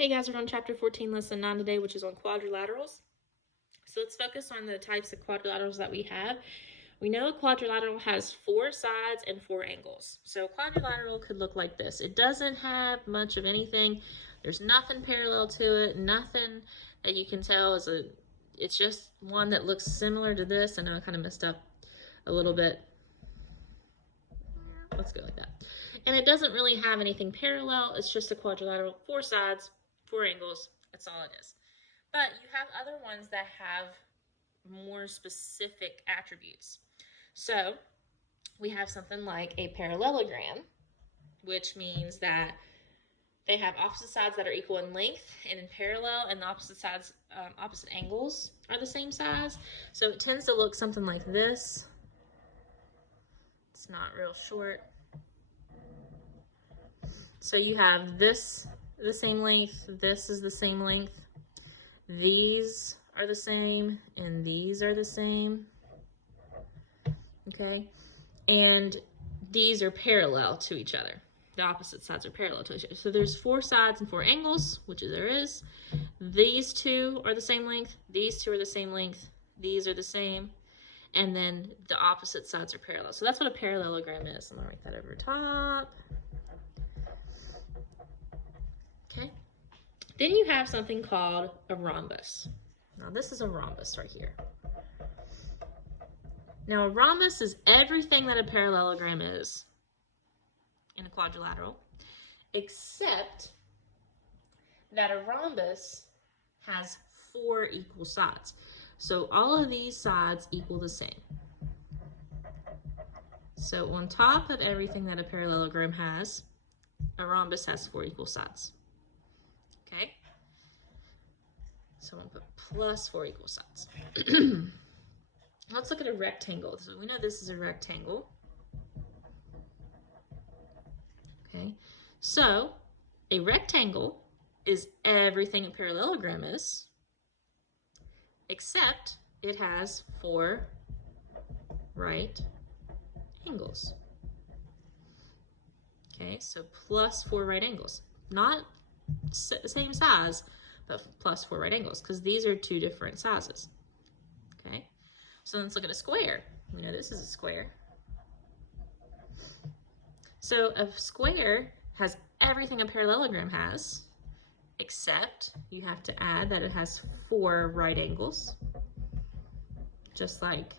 Hey guys, we're on chapter 14, lesson 9 today, which is on quadrilaterals. So let's focus on the types of quadrilaterals that we have. We know a quadrilateral has 4 sides and 4 angles. So a quadrilateral could look like this. It doesn't have much of anything. There's nothing parallel to it, nothing that you can tell it's just one that looks similar to this, and I kind of messed up a little bit. Let's go like that. And it doesn't really have anything parallel. It's just a quadrilateral, 4 sides, 4 angles. That's all it is. But you have other ones that have more specific attributes. So we have something like a parallelogram, which means that they have opposite sides that are equal in length and in parallel, and the opposite sides, opposite angles are the same size. So it tends to look something like this. It's not real short. So you have this the same length, this is the same length, these are the same, and these are the same, okay? And these are parallel to each other. The opposite sides are parallel to each other. So there's 4 sides and 4 angles, which there is. These two are the same length, these two are the same length, these are the same, and then the opposite sides are parallel. So that's what a parallelogram is. I'm gonna write that over top. Okay. Then you have something called a rhombus. Now this is a rhombus right here. Now a rhombus is everything that a parallelogram is in a quadrilateral, except that a rhombus has 4 equal sides. So all of these sides equal the same. So on top of everything that a parallelogram has, a rhombus has 4 equal sides. Okay? So I'm gonna put plus 4 equal sides. Let's look at a rectangle. So we know this is a rectangle. Okay, so a rectangle is everything a parallelogram is, except it has 4 right angles. Okay, so plus 4 right angles. Not the same size, but plus 4 right angles, because these are 2 different sizes. Okay, so let's look at a square. We know this is a square. So a square has everything a parallelogram has, except you have to add that it has 4 right angles, just like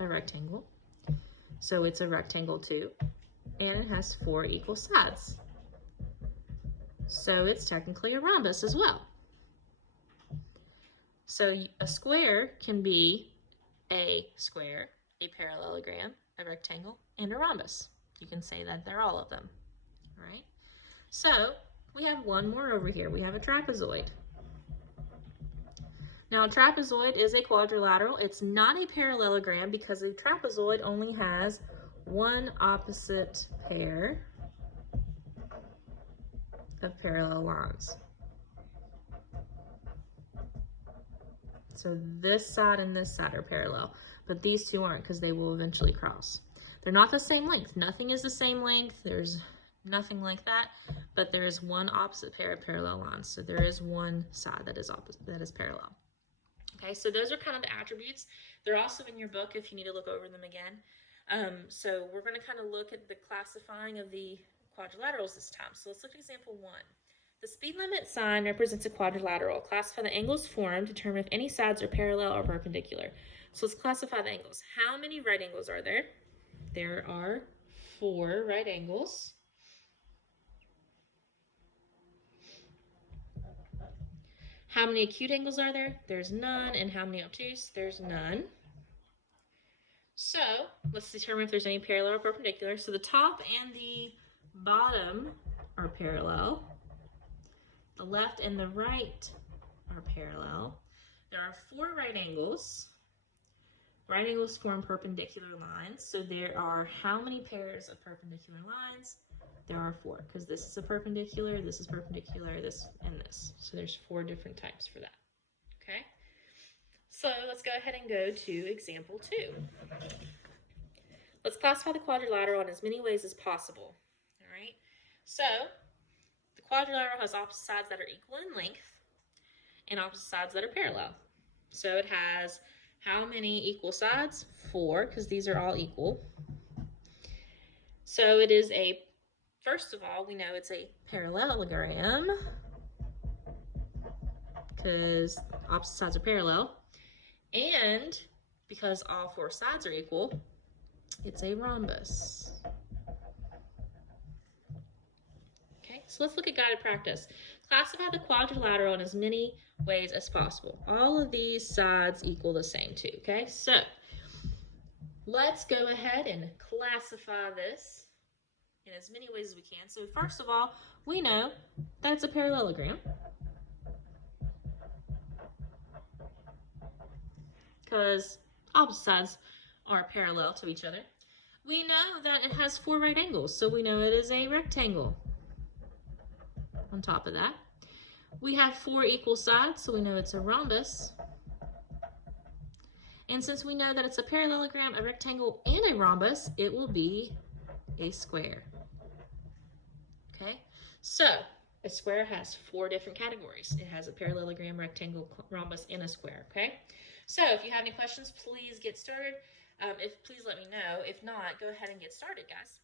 a rectangle. So it's a rectangle too, and it has 4 equal sides. So it's technically a rhombus as well. So a square can be a square, a parallelogram, a rectangle, and a rhombus. You can say that they're all of them, all right? So we have one more over here. We have a trapezoid. Now a trapezoid is a quadrilateral. It's not a parallelogram because a trapezoid only has one opposite pair of parallel lines. So this side and this side are parallel, but these two aren't because they will eventually cross. They're not the same length. Nothing is the same length. There's nothing like that, but there is one opposite pair of parallel lines. So there is one side that is parallel. Okay, so those are kind of the attributes. They're also in your book if you need to look over them again. So we're going to kind of look at the classifying of the quadrilaterals this time. So let's look at example 1. The speed limit sign represents a quadrilateral. Classify the angles formed, determine if any sides are parallel or perpendicular. So let's classify the angles. How many right angles are there? There are 4 right angles. How many acute angles are there? There's none. And how many obtuse? There's none. So let's determine if there's any parallel or perpendicular. So the top and the bottom are parallel. The left and the right are parallel. There are 4 right angles. Right angles form perpendicular lines. So there are how many pairs of perpendicular lines? There are 4, because this is a perpendicular, this is perpendicular, this and this. So there's 4 different types for that. Okay? So let's go ahead and go to example 2. Let's classify the quadrilateral in as many ways as possible. All right? So quadrilateral has opposite sides that are equal in length and opposite sides that are parallel. So it has how many equal sides? 4, because these are all equal. So it is a, first of all, we know it's a parallelogram because opposite sides are parallel. And because all 4 sides are equal, it's a rhombus. Okay, so let's look at guided practice. Classify the quadrilateral in as many ways as possible. All of these sides equal the same too, okay? So let's go ahead and classify this in as many ways as we can. So first of all, we know that it's a parallelogram because opposite sides are parallel to each other. We know that it has 4 right angles, so we know it is a rectangle. On top of that, we have 4 equal sides, so we know it's a rhombus. And since we know that it's a parallelogram, a rectangle, and a rhombus, it will be a square. Okay, so a square has 4 different categories. It has a parallelogram, rectangle, rhombus, and a square. Okay, so if you have any questions, please get started. Please let me know. If not, go ahead and get started, guys.